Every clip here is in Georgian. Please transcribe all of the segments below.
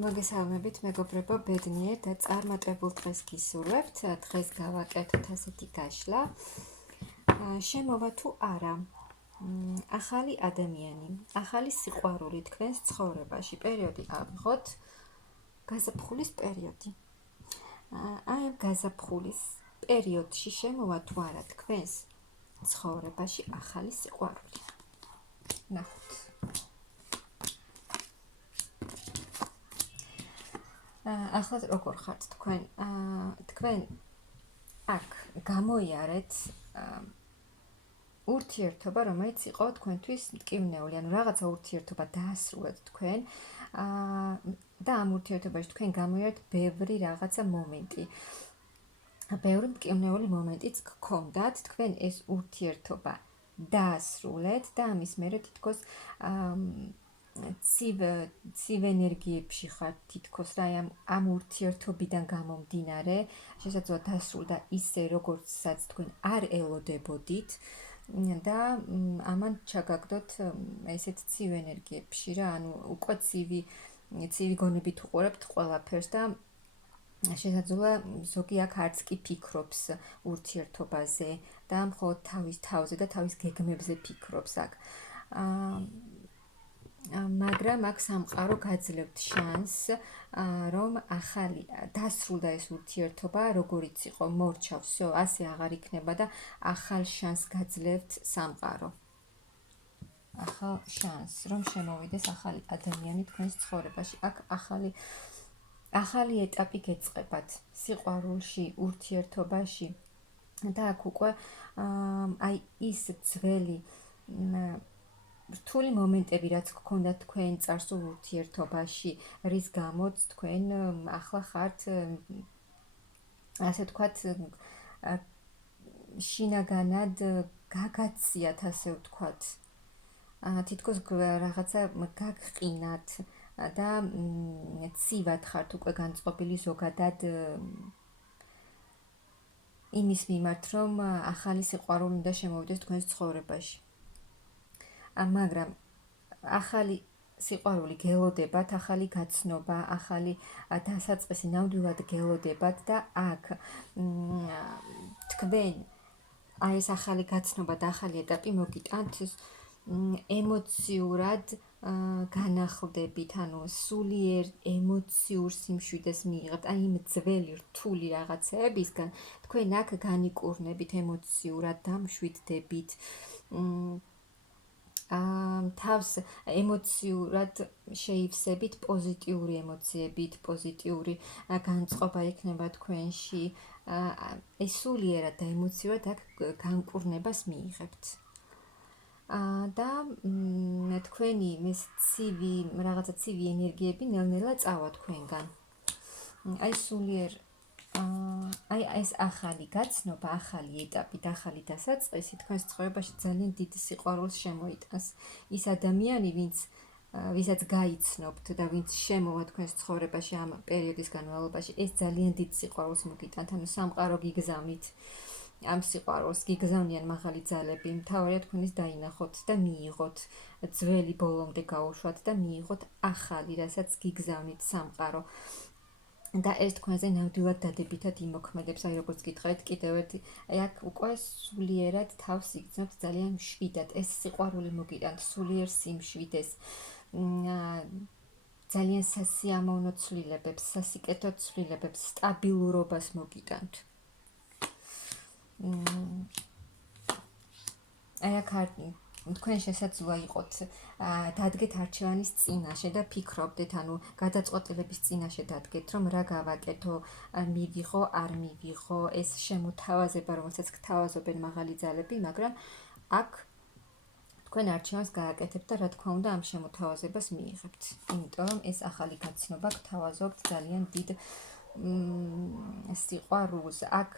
მოგესალმებით, მეგობრებო, ბედნიერ და წარმატებულ დღეს გისურვებთ. დღეს გავაკეთოთ ასეთი გაშლა. შემოვა თუ არა ახალი ადამიანი, ახალი სიყვარული თქვენს ცხოვრებაში. პერიოდი ავიღოთ გაზაფხულის პერიოდი. აი ამ გაზაფხულის პერიოდში შემოვა თუ არა თქვენს ცხოვრებაში ახალი სიყვარული. ნახოთ. ახლა როგორ ხართ თქვენ? თქვენ აქ გამოიარეთ ურთიერთობა, რომელიც იყო თქვენთვის მტკივნეული, ანუ რაღაცა ურთიერთობა დაასრულეთ თქვენ და ამ ურთიერთობაში თქვენ გამოიარეთ ბევრი რაღაცა მომენტი. ბევრი მტკივნეული მომენტიც გქონდათ, თქვენ ეს ურთიერთობა დაასრულეთ და ამის მერე თითქოს ცივ ენერგიებში ხართ თითქოს რა ამ ურთიერთობიდან გამომდინარე, შესაძლოა დასრულდა ისე, როგორცაც თქვენ არ ელოდებოდით და ამან ჩაგაგდოთ ესეთ ცივ ენერგიებში რა, ანუ უკვე ცივი გონებით უყურებთ ყველაფერს და შესაძლოა ზოგი აქ არც კი ფიქრობს ურთიერთობაზე და მხოლოდ თავის თავზე და თავის გეგმებზე ფიქრობს აქ. მაგრამ აქ სამყარო გაძლევთ შანსს, რომ ახალი დასრულდა ეს ურთიერთობა, როგორიც იყო, მორჩა, всё, ასე აღარ იქნება და ახალ შანსს გაძლევთ სამყარო. ახალ შანსს, რომ შემოვიდეს ახალი ადამიანი თქვენს ცხოვრებაში. აქ ახალი ეტაპი გეწყებათ სიყვარულში, ურთიერთობაში და აქ უკვე აი ის ძველი რთული მომენტები, რაც გქონდათ თქვენ წარსულ ურთიერთობაში, რის გამოც თქვენ ახლა ხართ ასე ვთქვათ შინაგანად გაგაციათ, ასე ვთქვათ. თითქოს რაღაცა გაგყინათ და ცივად ხართ უკვე განწყობილი ზოგადად იმის მიმართ, რომ ახალი სიყვარული უნდა შემოვიდეს თქვენს ცხოვრებაში. მაგრამ ახალი სიყვარული გელოდებათ, ახალი გაცნობა, ახალი დასაწყისი ნამდვილად გელოდებათ და აქ თქვენ აი ეს ახალი გაცნობა და ახალი ეტაპი მოგიტანთ ემოციურად განახლდებით, ანუ სულიერ ემოციურ სიმშვიდეს მიიღებთ, აი იმ ძველი რთული რაღაცეებისგან თქვენ აქ განიკურნებით ემოციურად, დამშვიდდებით. თავს ემოციურად შეივსებით პოზიტიური ემოციებით, პოზიტიური განწყობა იქნება თქვენში. ეს სულიერად და ემოციურად აქ განკურნებას მიიღებთ. და თქვენი ეს რაღაცა ცივი ენერგიები ნელ-ნელა წავა თქვენგან. აი სულიერ აი ეს ახალი გაცნობა, ახალი ეტაპი და ახალი დასაწყისი თქვენს ცხოვრებაში ძალიან დიდ სიყვარულს შემოიტანს. ის ადამიანი, ვისაც გაიცნობთ და ვინც შემოვა თქვენს ცხოვრებაში ამ პერიოდის განმავლობაში, ეს ძალიან დიდ სიყვარულს მოგიტანთ, ანუ სამყარო გიგზავნით. ამ სიყვარულს გიგზავნიან მაღალი ძალები, მთავარია თქვენ ის დაინახოთ და მიიღოთ, ძველი ბოლომდე გაუშვათ და მიიღოთ ახალი, რასაც გიგზავნით სამყარო. და ეს თქვენზე ნამდვილად დადებითად იმოქმედებს, აი როგორც გითხარით, კიდევ ერთი, აი აქ უკვე სულიერად თავს იგრძნობთ ძალიან მშვიდად, ეს სიყვარული მოგიტანთ, სულიერ სიმშვიდეს, ძალიან სასიამოვნო ცვლილებებს, სასიკეთო ცვლილებებს, სტაბილურობას მოგიტანთ. აი აქ თქვენ შესაძლოა იყოთ დადგეთ არჩევანის წინაშე და ფიქრობდეთ, ანუ გადაწყვეტილების წინაშე დადგეთ, რომ რა გავაკეთო, მივიღო, არ მივიღო, ეს შემოთავაზება, რომელსაც გთავაზობენ მაღალი ძალები, მაგრამ აქ თქვენ არჩევანს გააკეთებთ და რა თქმა უნდა ამ შემოთავაზებას მიიღებთ. იმიტომ რომ ეს ახალი გაცნობა გთავაზობთ ძალიან დიდ სიყვარულს. აქ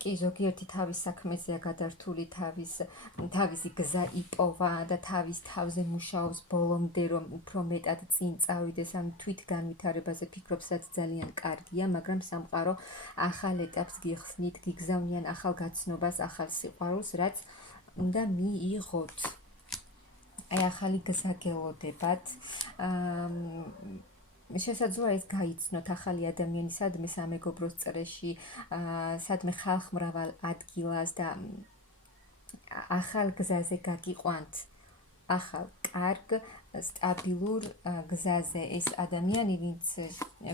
კი ზოგიერთი თავის საქმეზეა გადართული, თავისი გზა იპოვა და თავის თავზე მუშაობს ბოლომდე, რომ უფრო მეტად წინ წავიდეს, ამ თვითგანვითარებაზე ფიქრობს, რაც ძალიან კარგია, მაგრამ სამყარო ახალ ეტაპს გიხსნით, გიგზავნიან ახალ გაცნობას, ახალ სიყვარულს, რაც უნდა მიიღოთ. აი ახალი გზა გელოდებათ, შესაძლოა ეს გაიცნოთ ახალი ადამიანი სადმე სამეგობროს წრეში, სადმე ხალხმრავალ ადგილას და ახალ გზაზე გაგიყვანთ, ახალ კარგ სტაბილურ გზაზე ეს ადამიანი, ვინც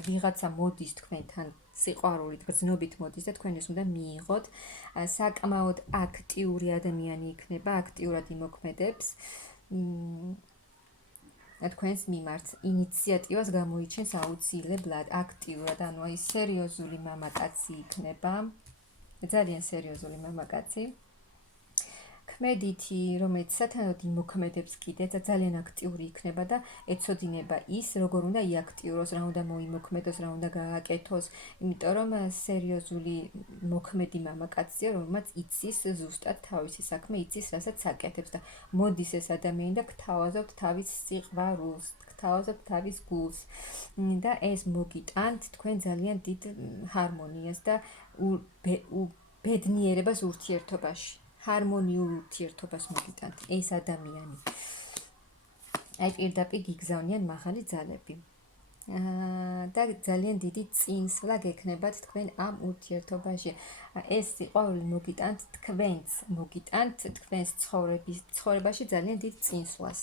ვიღაცა მოდის თქვენთან სიყვარულით, გრძნობით მოდის და თქვენ ეს უნდა მიიღოთ, საკმაოდ აქტიური ადამიანი იქნება, აქტიურად იმოქმედებს თქვენს მიმართ, ინიციატივას გამოიჩენს აუცილებლად, აქტიურად, ანუ აი სერიოზული მამაკაცი იქნება, ძალიან სერიოზული მამაკაცი. ქმედითი, რომელიც სათანადოდ იმოქმედებს კიდეც, ძალიან აქტიური იქნება და ეცოდინება ის, როგორ უნდა იაქტიუროს, რა უნდა მოიმოქმედოს, რა უნდა გააკეთოს, იმიტომ რომ სერიოზული მოქმედი მამაკაცია, რომელმაც იცის ზუსტად თავისი საქმე, იცის, რასაც აკეთებს და მოდის ეს ადამიანი და გთავაზობთ თავის სიყვარულს, გთავაზობთ თავის გულს და ეს მოგიტანთ თქვენ ძალიან დიდ ჰარმონიას და ბედნიერებას ურთიერთობაში. ჰარმონიულ ურთიერთობას მოგიტანთ ეს ადამიანი. აი პირდაპირ გიგზავნიან მაღალი ძალები. და ძალიან დიდი წინსვლა გექნებათ თქვენ ამ ურთიერთობაში. ეს სიყვარული მოგიტანთ თქვენს ცხოვრებაში ძალიან დიდ წინსვლას.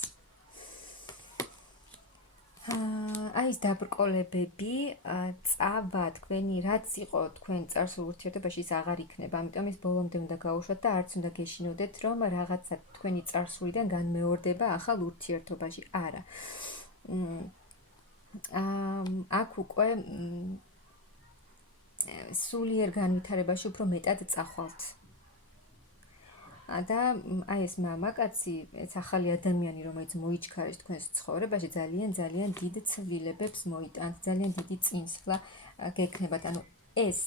აი ეს დაბრკოლებები, წავა თქვენი რაც იყო თქვენ წარსულ ურთიერთობაში ის აღარ იქნება, ამიტომ ის ბოლომდე უნდა გაუშვათ და არც უნდა გეშინოდეთ, რომ რაღაცა თქვენი წარსულიდან განმეორდება ახალ ურთიერთობაში. არა. აქ უკვე სულიერ განვითარებაში უფრო მეტად წახვალთ. და აი ეს მამაკაცი, ეს ახალი ადამიანი, რომელიც მოიჩქარეს თქვენს ცხოვრებაში, ძალიან დიდ ცვლილებებს მოიტანთ, ძალიან დიდი წინსვლა გექნებათ. ანუ ეს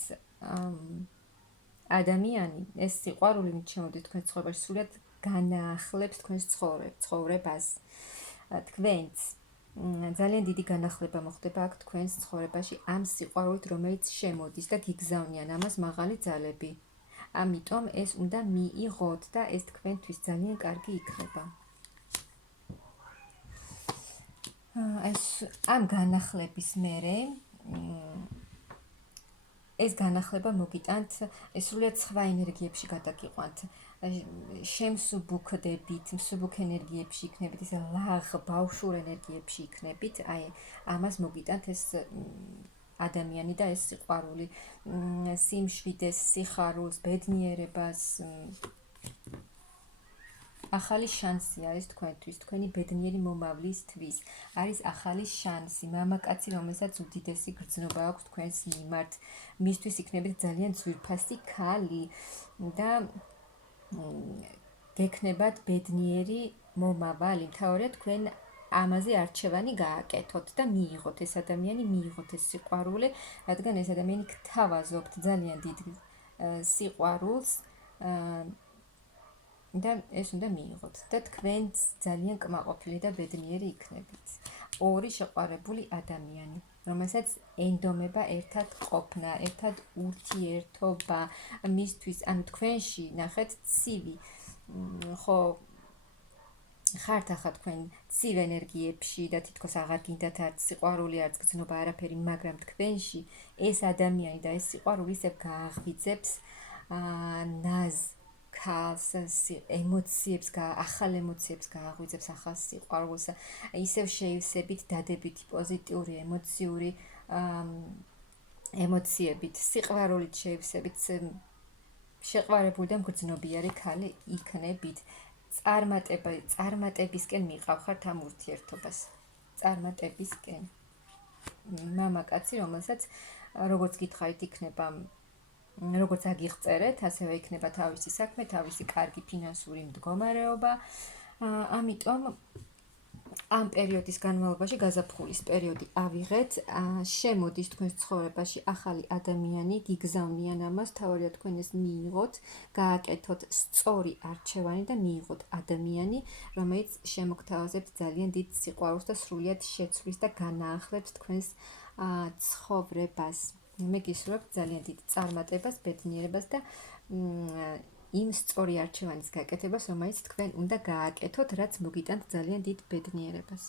ადამიანი, ეს სიყვარული, ვინც შემოდის თქვენს ცხოვრებაში, სულად განაახლებს თქვენს ცხოვრებას. თქვენც ძალიან დიდი განახლება მოხდება აქ თქვენს ცხოვრებაში ამ სიყვარულით, რომელიც შემოდის და გიგზავნიან ამას მაღალი ძალები. ამიტომ ეს უნდა მიიღოთ და ეს თქვენთვის ძალიან კარგი იქნება. ამ განახლების მერე ეს განახლება მოგიტანთ, სრულიად სხვა ენერგიებში გადაგიყვანთ. შემსუბუქდებით, მსუბუქ ენერგიებში იქნებით, ისე ლაღ, ბავშვურ ენერგიებში იქნებით. აი, ამას მოგიტანთ ეს ადამიანი და ეს სიყვარული, სიმშვიდეს, სიხარულს, ბედნიერებას, ახალი შანსი არის თქვენთვის, თქვენი ბედნიერი მომავლისთვის. არის ახალი შანსი, მამაკაცი, რომელსაც უდიდესი გრძნობა აქვს თქვენს მიმართ. მისთვის იქნებით ძალიან ძვირფასი ქალი და გექნებათ ბედნიერი მომავალი. მთავარია თქვენ ამაზე არჩევანი გააკეთოთ და მიიღოთ ეს ადამიანი, მიიღოთ ეს სიყვარული, რადგან ეს ადამიანი გთავაზობთ ძალიან დიდ სიყვარულს და ეს უნდა მიიღოთ და თქვენც ძალიან კმაყოფილი და ბედნიერი იქნებით. ორი შეყვარებული ადამიანი, რომელსაც ენდომება ერთად ყოფნა, ერთად ურთიერთობა, მისთვის, ანუ თქვენში ნახეთ ცივი, ხო ხართ ახლა თქვენ ცივ ენერგიებში და თითქოს აღარ გინდათ არც სიყვარული, არც გრძნობა, არაფერი, მაგრამ თქვენში ეს ადამიანი და ეს სიყვარული ისევ გააღვიძებს ნაზ ქალს, ემოციებს, ახალ ემოციებს გააღვიძებს, ახალ სიყვარულს, ისევ შეივსებით დადებითი, პოზიტიური, ემოციური ემოციებით, სიყვარულით შეივსებით, შეყვარებული და მგრძნობიარე ქალი იქნებით. წარმატებისკენ მიყავხართ ამ ურთიერთობას. წარმატებისკენ. მამაკაცი, რომელსაც როგორც გითხარით, იქნება როგორც აგიღწერეთ, ასევე იქნება თავისი საქმე, თავისი კარგი ფინანსური მდგომარეობა. ამიტომ ამ პერიოდის განმავლობაში, გაზაფხულის პერიოდი ავიღეთ, შემოდის თქვენს ცხოვრებაში ახალი ადამიანი, გიგზავნიან ამას, თავარია თქვენ ეს მიიღოთ, გააკეთოთ სწორი არჩევანი და მიიღოთ ადამიანი, რომელიც შემოგთავაზებთ ძალიან დიდ სიყვარულს და სრულიად შეცვლის და განაახლებს თქვენს ცხოვრებას. მე გისურვებთ ძალიან დიდ წარმატებას, ბედნიერებას და იმ სწორი არჩევანის გაკეთებას, რომელიც თქვენ უნდა გააკეთოთ, რაც მოგიტანთ ძალიან დიდ ბედნიერებას.